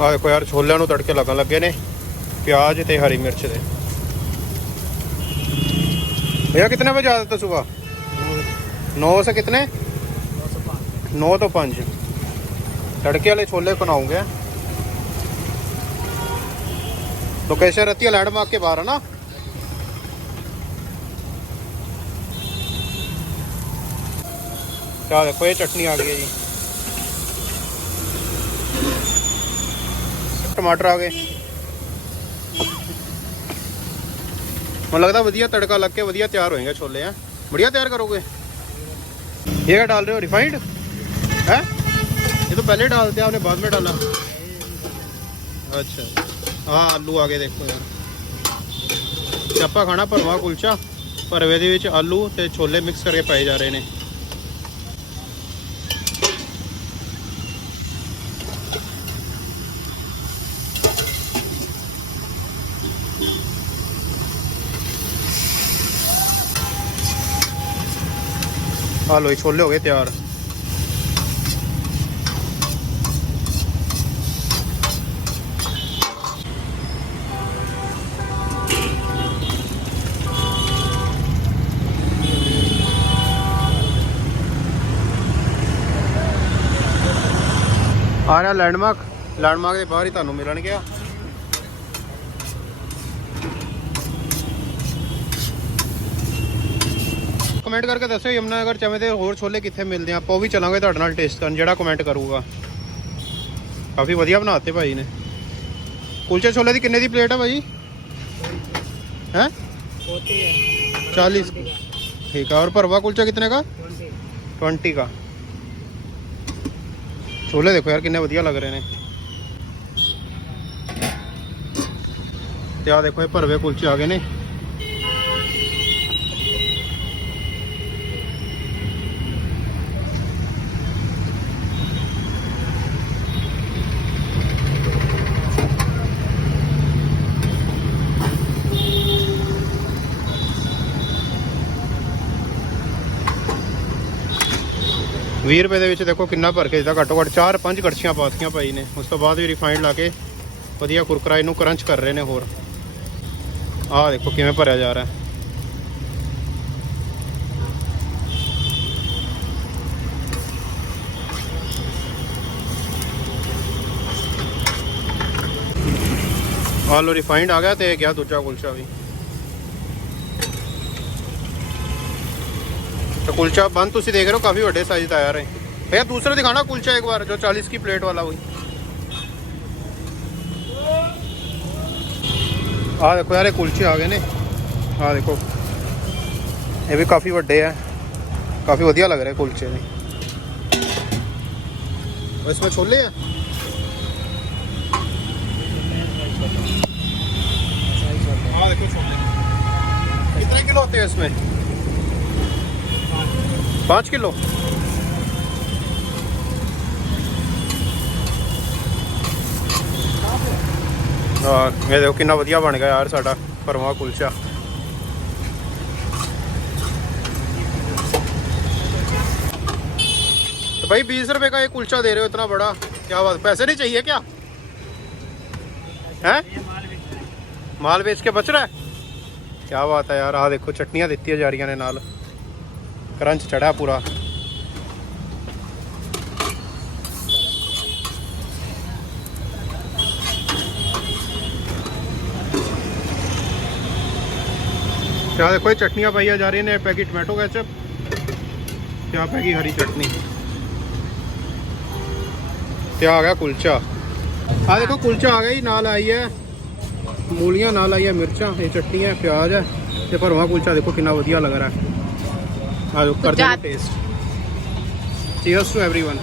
ਆ ਦੇਖੋ ਯਾਰ ਛੋਲਿਆਂ ਨੂੰ ਤੜਕੇ ਲੱਗਣ ਲੱਗੇ ਨੇ ਪਿਆਜ਼ ਤੇ ਹਰੀ ਮਿਰਚ ਦੇ भैया कितने बजे आते थे सुबह नौ से कितने नौ तो पाँच तड़के वाले छोले बनाऊंगे लोकेशन रहती है लैंडमार्क के बाहर है ना क्या देखो ये चटनी आ गई है जी टमाटर आ गए ਮੈਨੂੰ ਲੱਗਦਾ ਵਧੀਆ ਤੜਕਾ ਲੱਗ ਕੇ ਵਧੀਆ ਤਿਆਰ ਹੋਏਗਾ ਛੋਲੇ ਆ बढ़िया तैयार करोगे ये क्या डाल रहे हो रिफाइंड है ये तो पहले डालते हैं आपने बाद में डाला अच्छा हाँ आलू आगे देखो यार ਤੇ ਆਪਾਂ ਖਾਣਾ ਭਰਵਾ ਕੁਲਚਾ ਭਰਵੇ ਦੇ ਵਿੱਚ ਆਲੂ ਤੇ ਛੋਲੇ ਮਿਕਸ ਕਰਕੇ ਪਾਏ ਜਾ ਰਹੇ ਨੇ ਆ ਲੋ ਛੋਲੇ ਹੋ ਗਏ ਤਿਆਰ। ਆ ਰਿਹਾ ਲੈਂਡਮਾਰਕ ਲੈਂਡਮਾਰਕ ਦੇ ਬਾਹਰ ਹੀ ਤੁਹਾਨੂੰ ਮਿਲਣਗੇ ਆ। ਕਮੈਂਟ ਕਰਕੇ ਦੱਸਿਓ ਯਮਨਾ ਨਗਰ ਚਵੇਂ ਤੇ ਹੋਰ ਛੋਲੇ ਕਿੱਥੇ ਮਿਲਦੇ ਆ ਆਪਾਂ ਉਹ ਵੀ ਚੱਲਾਂਗੇ ਤੁਹਾਡੇ ਨਾਲ ਟੇਸਟ ਕਰਨ ਜਿਹੜਾ ਕਮੈਂਟ ਕਰੂਗਾ ਕਾਫੀ ਵਧੀਆ ਬਣਾਤੇ ਭਾਈ ਨੇ ਕੁਲਚੇ ਛੋਲੇ ਦੀ ਕਿੰਨੇ ਦੀ ਪਲੇਟ ਹੈ ਭਾਈ ਹੈ होती है 40 की ठीक है और भरवा कुलचा कितने का ट्वेंटी 20 का ਛੋਲੇ ਦੇਖੋ ਯਾਰ ਕਿੰਨੇ ਵਧੀਆ ਲੱਗ ਰਹੇ ਨੇ ਤੇ ਆ ਦੇਖੋ ਇਹ ਭਰਵੇ ਕੁਲਚੇ ਆ ਗਏ ਨੇ ਵੀਹ ਰੁਪਏ ਦੇ ਵਿੱਚ ਦੇਖੋ ਕਿੰਨਾ ਭਰ ਕੇ ਦਿੱਤਾ, ਘੱਟੋ ਘੱਟ 4-5 ਕੜਛੀਆਂ ਪਾਤੀਆਂ ਭਾਈ ਨੇ। ਉਸ ਤੋਂ ਬਾਅਦ ਵੀ ਰਿਫਾਈਨਡ ਲਾ ਕੇ ਵਧੀਆ ਕੁਰਕਰਾ ਇਹਨੂੰ ਕਰੰਚ ਕਰ ਰਹੇ ਨੇ ਹੋਰ। ਆਹ ਦੇਖੋ ਕਿਵੇਂ ਭਰਿਆ ਜਾ ਰਿਹਾ। ਹੈ ਆਹ ਲੋ ਆ ਗਿਆ ਤੇ ਗਿਆ ਦੂਜਾ ਕੁਲਚਾ ਵੀ। तो कुलचा बंद तुम देख रहे हो, काफ़ी बड़े साइज़ का यार है। भैया, दूसरा दिखाना कुलचा एक बार, जो चालीस की प्लेट वाला वही। हाँ देखो यार कुलचे आ गए ने। हाँ देखो। ये भी काफ़ी बड़े है। काफ़ी वाइया लग रहे हैं कुलचे ने इसमें छोले हैं? कितने किलो होते हैं इसमें? पाँच किलो ਹਾਂ ਇਹ ਦੇਖੋ ਕਿੰਨਾ ਵਧੀਆ ਬਣ ਗਿਆ ਯਾਰ ਸਾਡਾ ਪਰਮਾ ਕੁਲਚਾ तो भाई बीस रुपए का ये कुलचा दे रहे हो इतना बड़ा क्या बात पैसे नहीं चाहिए क्या हैं ਮਾਲ ਵੇਚ ਕੇ ਬਚ ਰਿਹਾ ਕੀ ਬਾਤ ਹੈ ਯਾਰ ਆ ਦੇਖੋ ਚਟਨੀਆਂ ਦਿੱਤੀਆਂ ਜਾ ਰਹੀਆਂ ਨੇ ਨਾਲ ਕਰੰਚ ਚੜਾ ਪੂਰਾ। ਤੇ ਆਹ ਦੇਖੋ, ਇਹ ਚਟਨੀਆਂ ਪਾਈਆਂ ਜਾ ਰਹੀਆਂ ਨੇ ਪੈਗੀ ਟੋਮੈਟੋ ਕੈਚਪ ਤੇ ਆ ਪੈਗੀ ਹਰੀ ਚਟਨੀ। ਤੇ ਆ ਗਿਆ ਕੁਲਚਾ। ਆ ਦੇਖੋ, ਕੁਲਚਾ ਆ ਗਿਆ ਜੀ, ਨਾਲ ਆਈ ਹੈ ਮੂਲੀਆਂ, ਨਾਲ ਆਈ ਹੈ ਮਿਰਚਾਂ, ਇਹ ਚਟਨੀ ਹੈ, ਪਿਆਜ਼ ਹੈ, ਤੇ ਭਰਵਾ ਕੁਲਚਾ ਦੇਖੋ ਕਿੰਨਾ ਵਧੀਆ ਲੱਗ Gujarat taste cheers to everyone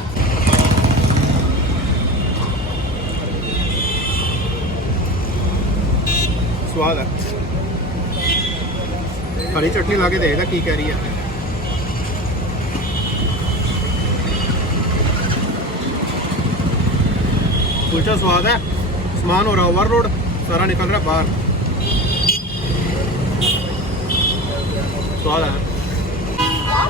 स्वाद है। हरी चटनी ला के देगा की कह रही है। कुलचा स्वाद है। समान हो रहा ओवर रोड सारा निकल रहा बाहर। स्वाद है।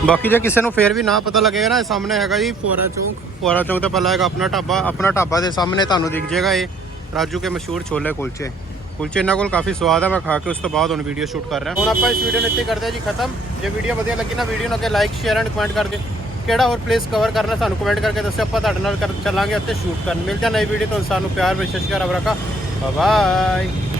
ਬਾਕੀ ਜੇ ਕਿਸੇ ਨੂੰ ਫੇਰ ਵੀ ਨਾ ਪਤਾ ਲੱਗੇਗਾ ਨਾ, ਇਹ ਸਾਹਮਣੇ ਹੈਗਾ ਜੀ ਫੁਆਰਾ ਚੌਂਕ। ਫੁਆਰਾ ਚੌਂਕ ਤੋਂ ਪਹਿਲਾਂ ਹੈਗਾ ਆਪਣਾ ਢਾਬਾ ਆਪਣਾ ਢਾਬਾ ਦੇ ਸਾਹਮਣੇ ਤੁਹਾਨੂੰ ਦਿਖ ਜਾਏਗਾ ਇਹ ਰਾਜੂ ਕੇ ਮਸ਼ਹੂਰ ਛੋਲੇ ਕੁਲਚੇ। ਕੁਲਚੇ ਇਹਨਾਂ ਕੋਲ ਕਾਫੀ ਸਵਾਦ ਹੈ ਮੈਂ ਖਾ ਕੇ ਉਸ ਤੋਂ ਬਾਅਦ ਹੁਣ ਵੀਡੀਓ ਸ਼ੂਟ ਕਰ ਰਿਹਾ। ਹੁਣ ਆਪਾਂ ਇਸ ਵੀਡੀਓ ਨੂੰ ਇੱਥੇ ਕਰਦੇ ਹਾਂ ਜੀ ਖਤਮ। ਜੇ ਵੀਡੀਓ ਵਧੀਆ ਲੱਗੀ ਨਾ ਵੀਡੀਓ ਨੂੰ ਅੱਗੇ ਲਾਈਕ ਸ਼ੇਅਰ ਐਂਡ ਕਮੈਂਟ ਕਰਕੇ ਕਿਹੜਾ ਹੋਰ ਪਲੇਸ ਕਵਰ ਕਰਨਾ ਸਾਨੂੰ ਕਮੈਂਟ ਕਰਕੇ ਦੱਸਿਓ, ਆਪਾਂ ਤੁਹਾਡੇ ਨਾਲ ਕਰ ਚੱਲਾਂਗੇ ਉੱਥੇ ਸ਼ੂਟ ਕਰਨ। ਮਿਲਦੇ ਹਾਂ ਨਈ ਵੀਡੀਓ ਤੋਂ ਸਾਨੂੰ ਪਿਆਰ, ਵਿਸ਼ੇਸ਼ ਕਰ ਰੱਖਾ। Bye bye